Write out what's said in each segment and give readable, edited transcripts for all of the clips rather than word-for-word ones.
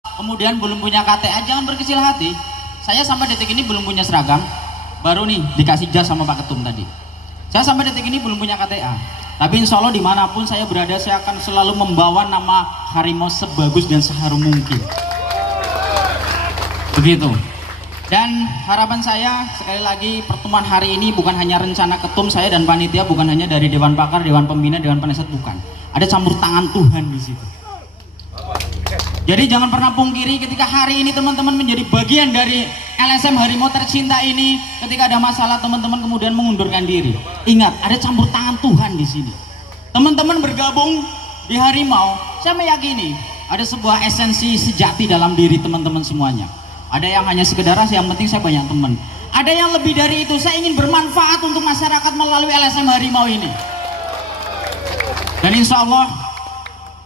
kemudian belum punya KTA, jangan berkecil hati. Saya sampai detik ini belum punya seragam, baru nih dikasih jas sama Pak Ketum tadi. Saya sampai detik ini belum punya KTA, tapi insya Allah dimanapun saya berada, saya akan selalu membawa nama Harimau sebagus dan seharum mungkin. Begitu. Dan harapan saya sekali lagi, pertemuan hari ini bukan hanya rencana ketum saya dan panitia, bukan hanya dari Dewan Pakar, Dewan Pembina, Dewan Penasihat, bukan. Ada campur tangan Tuhan di situ. Jadi jangan pernah pungkiri ketika hari ini teman-teman menjadi bagian dari LSM Harimau tercinta ini, ketika ada masalah teman-teman kemudian mengundurkan diri. Ingat, ada campur tangan Tuhan di sini. Teman-teman bergabung di Harimau, saya meyakini ada sebuah esensi sejati dalam diri teman-teman semuanya. Ada yang hanya sekedar yang penting saya banyak teman. Ada yang lebih dari itu, saya ingin bermanfaat untuk masyarakat melalui LSM Harimau ini. Dan insya Allah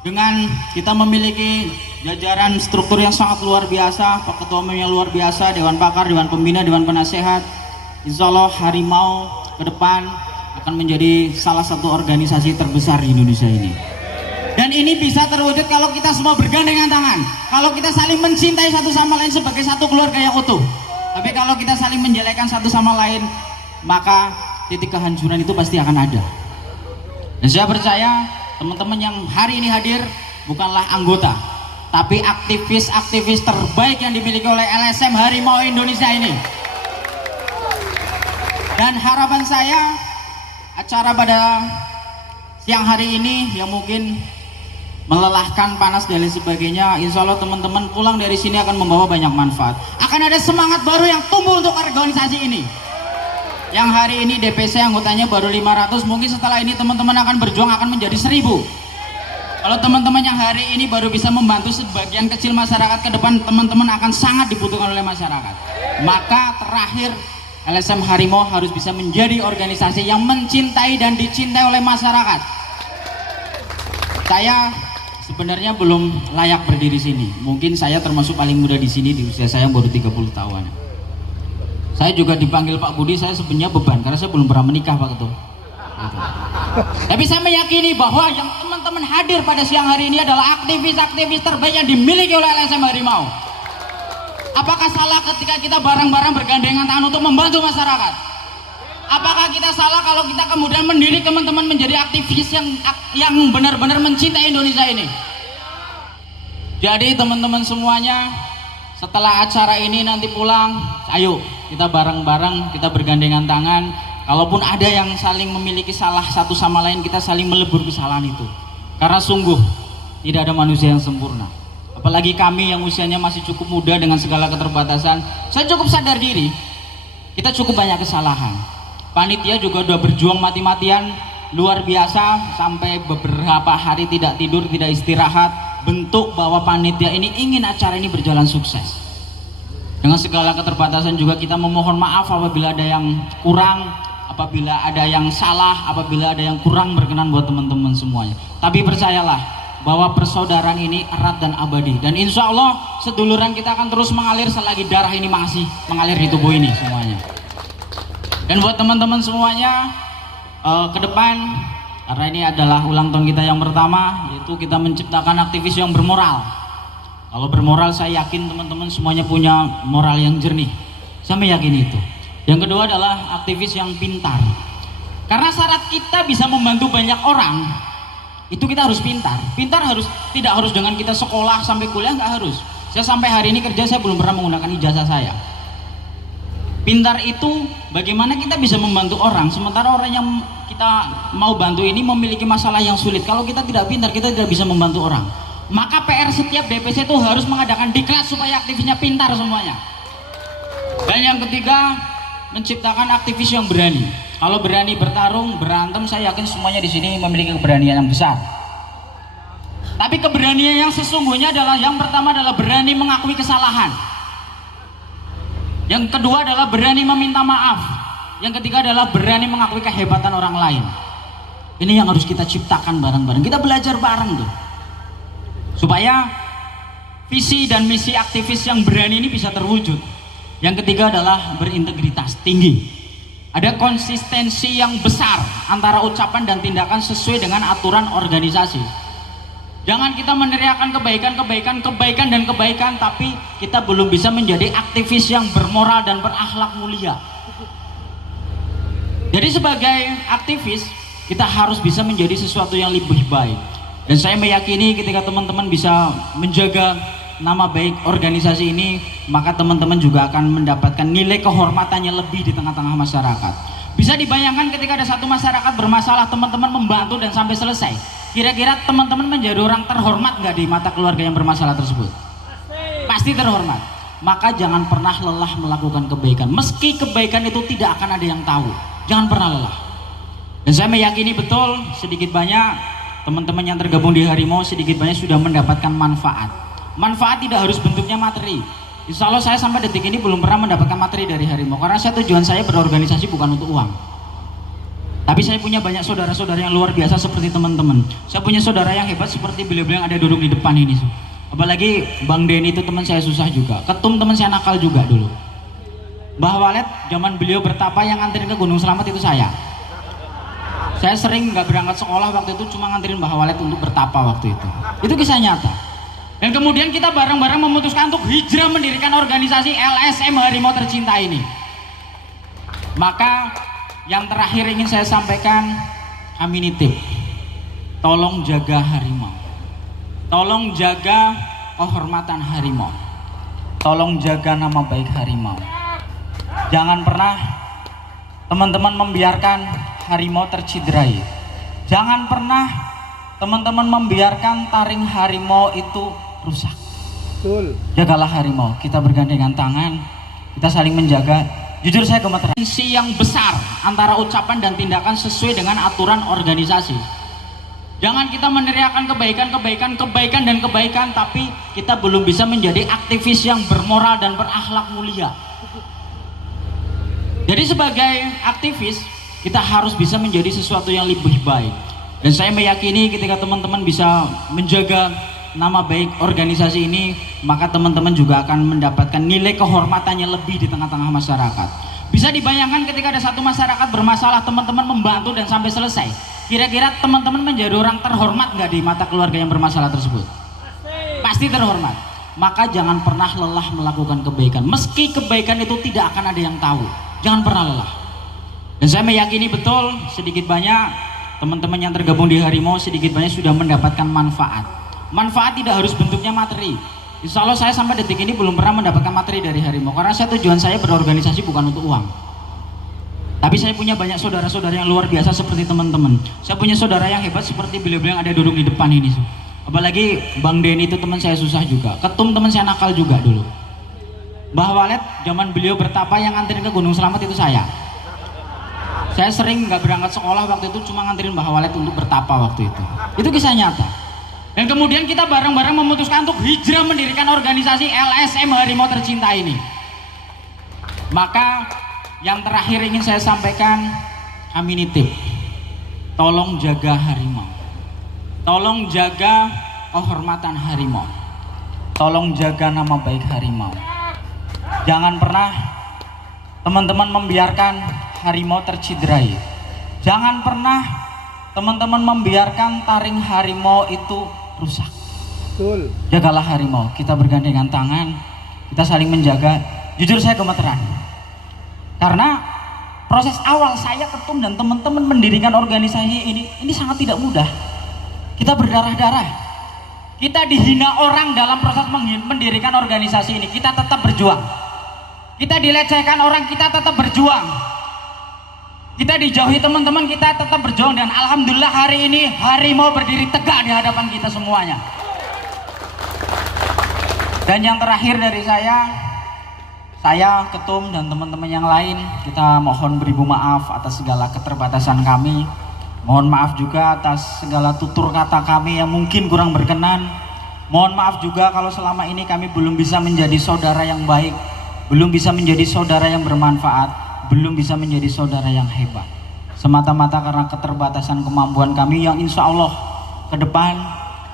dengan kita memiliki jajaran struktur yang sangat luar biasa, Pak Ketua Umum yang luar biasa, Dewan Pakar, Dewan Pembina, Dewan Penasehat, insya Allah Harimau ke depan akan menjadi salah satu organisasi terbesar di Indonesia ini. Dan ini bisa terwujud kalau kita semua bergandengan tangan, kalau kita saling mencintai satu sama lain sebagai satu keluarga yang utuh. Tapi kalau kita saling menjelekkan satu sama lain, maka titik kehancuran itu pasti akan ada. Dan saya percaya teman-teman yang hari ini hadir bukanlah anggota, tapi aktivis-aktivis terbaik yang dimiliki oleh LSM Harimau Indonesia ini. Dan harapan saya, acara pada siang hari ini yang mungkin melelahkan, panas dan lain sebagainya, insya Allah teman-teman pulang dari sini akan membawa banyak manfaat. Akan ada semangat baru yang tumbuh untuk organisasi ini. Yang hari ini DPC anggotanya baru 500, mungkin setelah ini teman-teman akan berjuang akan menjadi 1000. Kalau teman-teman yang hari ini baru bisa membantu sebagian kecil masyarakat, ke depan teman-teman akan sangat dibutuhkan oleh masyarakat. Maka terakhir, LSM Harimau harus bisa menjadi organisasi yang mencintai dan dicintai oleh masyarakat. Saya sebenarnya belum layak berdiri sini. Mungkin saya termasuk paling muda di sini, di usia saya baru 30 tahun. Saya juga dipanggil Pak Budi, saya sebenarnya beban karena saya belum pernah menikah, Pak Ketum. Gitu. Tapi saya meyakini bahwa yang teman-teman hadir pada siang hari ini adalah aktivis-aktivis terbaik yang dimiliki oleh LSM Harimau. Apakah salah ketika kita bareng-bareng bergandengan tangan untuk membantu masyarakat? Apakah kita salah kalau kita kemudian mendidik teman-teman menjadi aktivis yang benar-benar mencintai Indonesia ini? Jadi teman-teman semuanya, setelah acara ini nanti pulang, ayo kita bareng-bareng, kita bergandengan tangan. Kalaupun ada yang saling memiliki salah satu sama lain, kita saling melebur kesalahan itu. Karena sungguh tidak ada manusia yang sempurna. Apalagi kami yang usianya masih cukup muda dengan segala keterbatasan. Saya cukup sadar diri, kita cukup banyak kesalahan. Panitia juga udah berjuang mati-matian luar biasa, sampai beberapa hari tidak tidur, tidak istirahat, bentuk bahwa panitia ini ingin acara ini berjalan sukses. Dengan segala keterbatasan juga kita memohon maaf apabila ada yang kurang, apabila ada yang salah, apabila ada yang kurang berkenan buat teman-teman semuanya. Tapi percayalah bahwa persaudaraan ini erat dan abadi, dan insya Allah seduluran kita akan terus mengalir selagi darah ini masih mengalir di tubuh ini semuanya. Dan buat teman-teman semuanya, ke depan, karena ini adalah ulang tahun kita yang pertama, yaitu kita menciptakan aktivis yang bermoral. Kalau bermoral, saya yakin teman-teman semuanya punya moral yang jernih. Saya meyakini itu. Yang kedua adalah aktivis yang pintar. Karena syarat kita bisa membantu banyak orang, itu kita harus pintar. Pintar tidak harus dengan kita sekolah sampai kuliah, nggak harus. Saya sampai hari ini kerja, saya belum pernah menggunakan ijazah saya. Pintar itu bagaimana kita bisa membantu orang, sementara orang yang kita mau bantu ini memiliki masalah yang sulit. Kalau kita tidak pintar, kita tidak bisa membantu orang. Maka PR setiap DPC itu harus mengadakan diklat supaya aktivisnya pintar semuanya. Dan yang ketiga, menciptakan aktivis yang berani. Kalau berani bertarung, berantem, saya yakin semuanya di sini memiliki keberanian yang besar. Tapi keberanian yang sesungguhnya adalah, yang pertama adalah berani mengakui kesalahan. Yang kedua adalah berani meminta maaf. Yang ketiga adalah berani mengakui kehebatan orang lain. Ini yang harus kita ciptakan bareng-bareng. Kita belajar bareng tuh, supaya visi dan misi aktivis yang berani ini bisa terwujud. Yang ketiga adalah berintegritas tinggi. Ada konsistensi yang besar antara ucapan dan tindakan sesuai dengan aturan organisasi. Jangan kita meneriakan kebaikan dan kebaikan, tapi kita belum bisa menjadi aktivis yang bermoral dan berakhlak mulia. Jadi sebagai aktivis, kita harus bisa menjadi sesuatu yang lebih baik. Dan saya meyakini ketika teman-teman bisa menjaga nama baik organisasi ini, maka teman-teman juga akan mendapatkan nilai kehormatannya lebih di tengah-tengah masyarakat. Bisa dibayangkan ketika ada satu masyarakat bermasalah, teman-teman membantu dan sampai selesai. Kira-kira teman-teman menjadi orang terhormat nggak di mata keluarga yang bermasalah tersebut? Pasti terhormat. Maka jangan pernah lelah melakukan kebaikan. Meski kebaikan itu tidak akan ada yang tahu. Jangan pernah lelah. Dan saya meyakini betul sedikit banyak teman-teman yang tergabung di Harimau sedikit banyak sudah mendapatkan manfaat. Manfaat tidak harus bentuknya materi. Insya Allah saya sampai detik ini belum pernah mendapatkan materi dari Harimau, karena tujuan saya berorganisasi bukan untuk uang. Tapi saya punya banyak saudara-saudara yang luar biasa seperti teman-teman. Saya punya saudara yang hebat seperti beliau-beliau yang ada duduk di depan ini. Apalagi Bang Denny itu teman saya susah juga. Ketum teman saya nakal juga dulu. Mbah Walet zaman beliau bertapa yang nganterin ke Gunung Slamet itu saya. Saya sering nggak berangkat sekolah waktu itu, cuma nganterin Mbah Walet untuk bertapa waktu itu. Itu kisah nyata. Dan kemudian kita bareng-bareng memutuskan untuk hijrah mendirikan organisasi LSM Harimau Tercinta ini. Maka yang terakhir ingin saya sampaikan, kami nitip, tolong jaga harimau, tolong jaga kehormatan harimau, tolong jaga nama baik harimau. Jangan pernah teman-teman membiarkan harimau terciderai. Jangan pernah teman-teman membiarkan taring harimau itu rusak. Jagalah harimau, kita bergandengan tangan, kita saling menjaga. Jujur saya gemeteran. Misi yang besar antara ucapan dan tindakan sesuai dengan aturan organisasi. Jangan kita meneriakan kebaikan dan kebaikan, tapi kita belum bisa menjadi aktivis yang bermoral dan berakhlak mulia. Jadi sebagai aktivis, kita harus bisa menjadi sesuatu yang lebih baik. Dan saya meyakini ketika teman-teman bisa menjaga nama baik organisasi ini, maka teman-teman juga akan mendapatkan nilai kehormatannya lebih di tengah-tengah masyarakat. Bisa dibayangkan ketika ada satu masyarakat bermasalah, teman-teman membantu dan sampai selesai. Kira-kira teman-teman menjadi orang terhormat nggak di mata keluarga yang bermasalah tersebut? Pasti terhormat. Maka jangan pernah lelah melakukan kebaikan. Meski kebaikan itu tidak akan ada yang tahu. Jangan pernah lelah. Dan saya meyakini betul sedikit banyak teman-teman yang tergabung di Harimau sedikit banyak sudah mendapatkan manfaat. Manfaat tidak harus bentuknya materi. Insya Allah saya sampai detik ini belum pernah mendapatkan materi dari Harimau, karena tujuan saya berorganisasi bukan untuk uang. Tapi saya punya banyak saudara-saudara yang luar biasa seperti teman-teman. Saya punya saudara yang hebat seperti beliau-beliau yang ada duduk di depan ini. Apalagi Bang Denny itu teman saya susah juga. Ketum teman saya nakal juga dulu. Mbah Walet zaman beliau bertapa yang nganterin ke Gunung Slamet itu saya. Saya sering nggak berangkat sekolah waktu itu, cuma nganterin Mbah Walet untuk bertapa waktu itu. Itu kisah nyata. Dan kemudian kita bareng-bareng memutuskan untuk hijrah mendirikan organisasi LSM Harimau Tercinta ini. Maka yang terakhir ingin saya sampaikan, kami nitip, tolong jaga harimau, tolong jaga kehormatan harimau, tolong jaga nama baik harimau. Jangan pernah teman-teman membiarkan harimau terciderai. Jangan pernah teman-teman membiarkan taring harimau itu rusak. Jagalah harimau, kita bergandengan tangan, kita saling menjaga. Jujur saya gemeteran, karena proses awal saya ketum dan teman-teman mendirikan organisasi ini sangat tidak mudah. Kita berdarah-darah, kita dihina orang dalam proses mendirikan organisasi ini, kita tetap berjuang. Kita dilecehkan orang, kita tetap berjuang. Kita dijauhi teman-teman, kita tetap berjuang. Dan alhamdulillah hari ini harimau berdiri tegak di hadapan kita semuanya. Dan yang terakhir dari saya ketum dan teman-teman yang lain, kita mohon beribu maaf atas segala keterbatasan kami. Mohon maaf juga atas segala tutur kata kami yang mungkin kurang berkenan. Mohon maaf juga kalau selama ini kami belum bisa menjadi saudara yang baik, belum bisa menjadi saudara yang bermanfaat, belum bisa menjadi saudara yang hebat, semata-mata karena keterbatasan kemampuan kami yang insya Allah ke depan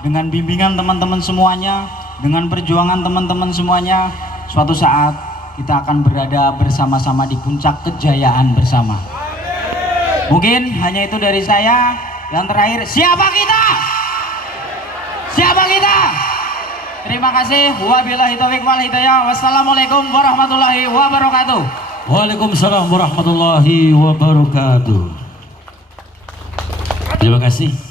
dengan bimbingan teman-teman semuanya, dengan perjuangan teman-teman semuanya, suatu saat kita akan berada bersama-sama di puncak kejayaan bersama. Mungkin hanya itu dari saya. Yang terakhir, siapa kita? Siapa kita? Terima kasih. Wabillahi taufiq wal hidayah. Wassalamualaikum warahmatullahi wabarakatuh. Waalaikumsalam warahmatullahi wabarakatuh. Terima kasih.